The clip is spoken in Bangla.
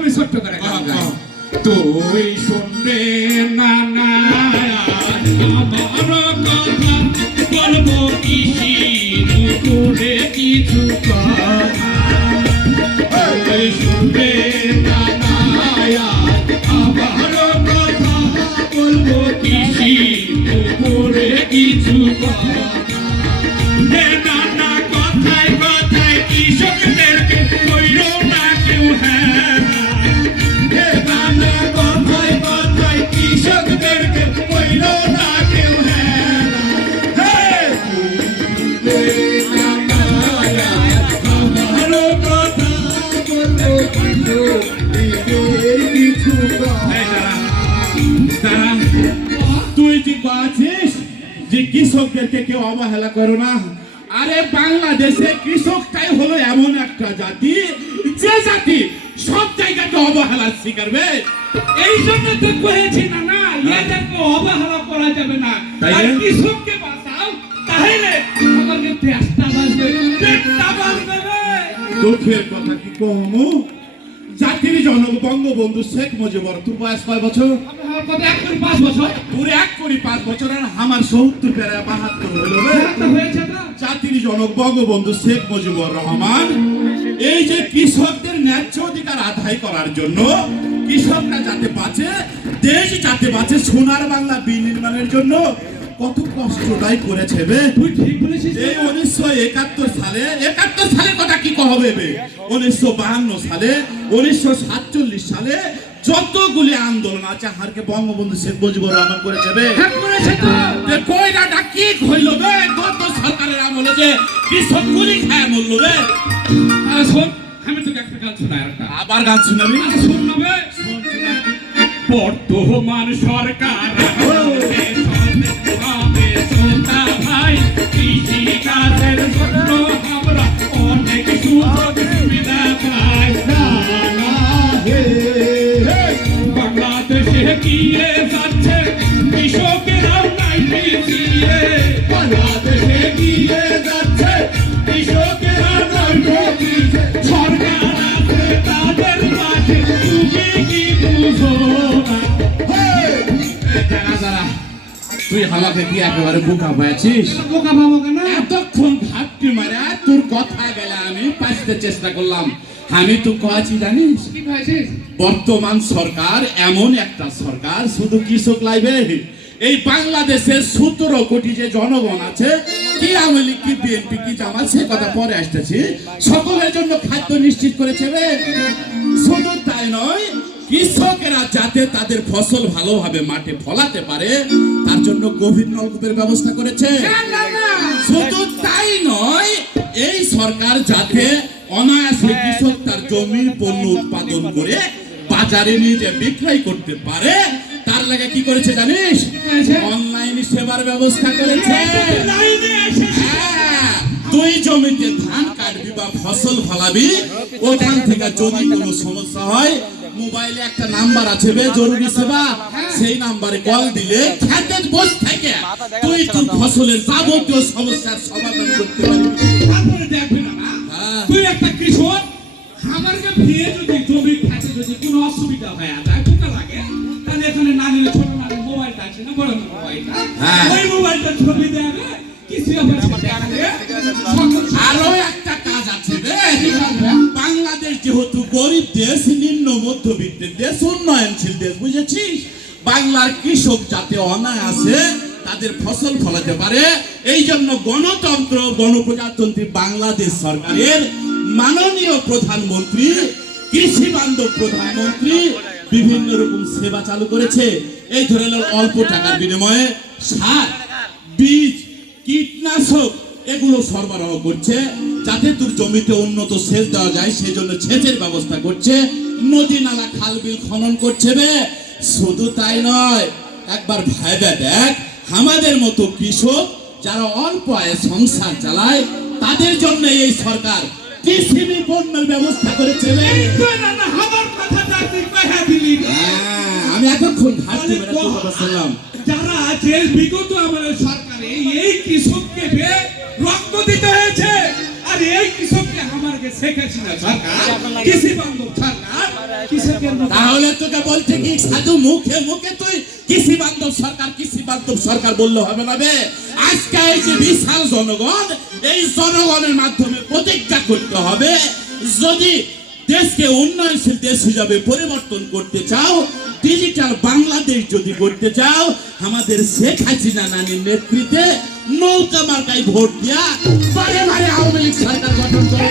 আমি ছোট্ট করে গান আহ, গাই। আহ। তুই শুনবে না না আমার কথা বলব করে কিছু কথা। তুই শুনবে না না আমার কথা বলব করে কিছু কথা। যে কৃষকদেরকে কেউ অবহেলা করো না। আরে বাংলাদেশে কৃষকটাই হলো এমন একটা জাতি যে জাতি সব জায়গাতে অবহেলার শিকারবে এই জন্য তো করেছি না না এদেরকে অবহেলা করা যাবে না। আর কৃষককে বাঁচাও তাহলে আমাদের দেশটা বাঁচবে পেটটা বাঁচবে দুঃখের কথা কি কমু? জাতির জনক বঙ্গবন্ধু শেখ মুজিবর তোর বয়স কয় বছর? আমার কত এক করে পাঁচ বছর? তোর এক কোটি পাঁচ বছর আর আমার সত্তর পেরা বাহাত্তর হইল হয়েছে জাতির জনক বঙ্গবন্ধু শেখ মুজিবুর রহমান এই যে কৃষকদের ন্যায্য অধিকার আদায় করার জন্য কৃষকরা যাতে বাঁচে দেশ যাতে বাঁচে সোনার বাংলা বিনির্মাণের জন্য কত কষ্টটাই করেছে বে তুই ঠিক বলেছিস এই উনিশশো একাত্তর সালে একাত্তর সালে কথা কি কহবে বে উনিশশো বাহান্ন সালে উনিশশো সাতচল্লিশ সালে যতগুলি আন্দোলন আছে হারকে বঙ্গবন্ধু শেখ মুজিবুর রহমান করেছে বে। হ্যাঁ কি হইল বে? গত সরকারের আমলে যে গুলি খায় মরল বে। আর শোন আমি তোকে একটা গান শোনাই একটা আবার গান শুনাবি? আর শোন না বে। বর্তমান সরকার ভাই কৃষি কাজের জন্য আমরা অনেক সুযোগ যাচ্ছে পিছিয়ে। বাংলাদেশে যাচ্ছে কৃষকেরা নাই পিছিয়ে। সরকার আছে তাদের পাশে তুমি কি বুঝো যারা যারা তুই আমাকে কি একেবারে বোকা পাইছিস বোকা ভাবো কেন? এতক্ষণ ঘাপটি মারে তোর কথা গেলে আমি পাইতে চেষ্টা করলাম। আমি তো কয়েছি জানিস? বর্তমান সরকার এমন একটা সরকার শুধু কৃষক লাইবে। এই বাংলাদেশের সতেরো কোটি যে জনগণ আছে কি আওয়ামী লীগ কি বিএনপি কি জামাত সে কথা পরে আসতেছি। সকলের জন্য খাদ্য নিশ্চিত করেছে রে। শুধু তাই নয় কৃষকেরা যাতে তাদের ফসল ভালোভাবে মাঠে ফলাতে পারে তার জন্য গভীর নলকূপের ব্যবস্থা করেছে। শুধু তাই নয় এই সরকার যাতে অনায়াসে কৃষক তার জমির পণ্য উৎপাদন করে বাজারে নিয়ে যে বিক্রয় করতে পারে তার লাগে কি করেছে জানিস? অনলাইন সেবার ব্যবস্থা করেছে। এসে হ্যাঁ, তুই জমিতে ধান কাটবি বা ফসল ফলাবি ওখান থেকে যদি কোনো সমস্যা হয় মোবাইলে একটা নাম্বার আছে বে জরুরি সেবা। সেই নাম্বারে কল দিলে খেতে বসে থেকে তুই তোর ফসলের যাবতীয় সমস্যার সমাধান করতে পারবি। তারপরে দেখবি না হ্যাঁ। তুই একটা কৃষক ভিড়ে যদি জমি যদি কোনো অসুবিধা হয় লাগে তাহলে এখানে নানির ছোট নানির মোবাইলটা আছে না বড় মোবাইলটা হ্যাঁ। ওই মোবাইলটা ছবি দেবে কিছু আরও একটা কাজ আছে রে। বাংলাদেশ যেহেতু গরিব দেশ নিম্ন মধ্যবিত্তের দেশ উন্নয়নশীল দেশ বুঝেছিস? বাংলার কৃষক যাতে অনায়াসে তাদের ফসল ফলাতে পারে। এই জন্য গণতন্ত্র, গণপ্রজাতন্ত্রী বাংলাদেশ সরকারের মাননীয় প্রধানমন্ত্রী, কৃষি বান্ধব প্রধানমন্ত্রী বিভিন্ন রকম সেবা চালু করেছে। এই ধরে নাও, অল্প টাকার বিনিময়ে সার, বীজ, কীটনাশক এগুলো সরবরাহ করছে। যাতে তোর জমিতে উন্নত সেচ দেওয়া যায় সেই জন্য সেচের ব্যবস্থা করছে। নদী নালা, খাল বিল খনন করছে বে। শুধু তাই নয়, একবার ভাইবে দেখ। আমাদের মতো কৃষক যারা অল্প আয়ে সংসার চালায় তাদের জন্য এই সরকার কৃষি পণ্যের ব্যবস্থা করেছে আমার। হ্যাঁ, আমি এতক্ষণ শুনলাম। যারা আছে বিগত আমাদের সরকারে এই কৃষককে রক্ত দিতে হয়েছে আর এই কৃষককে শেখ হাসিনা সরকার কৃষি বান্ধব সরকার। তাহলে তোকে বলছে কি, সাধু মুখে মুখে তুই কৃষি বান্ধব সরকার কৃষি বান্ধব সরকার বললে হবে না বে? আজকে এই যে বিশাল জনগণ, এই জনগণের মাধ্যমে প্রতিজ্ঞা করতে হবে, যদি দেশকে উন্নয়নশীল দেশ হিসাবে পরিবর্তন করতে চাও ডিজিটাল বাংলাদেশ যদি করতে চাও, আমাদের শেখ হাসিনা নানির নেতৃত্বে নৌকা মার্কায় ভোট দিয়া বারে বারে আওয়ামী লীগ সরকার গঠন করবে।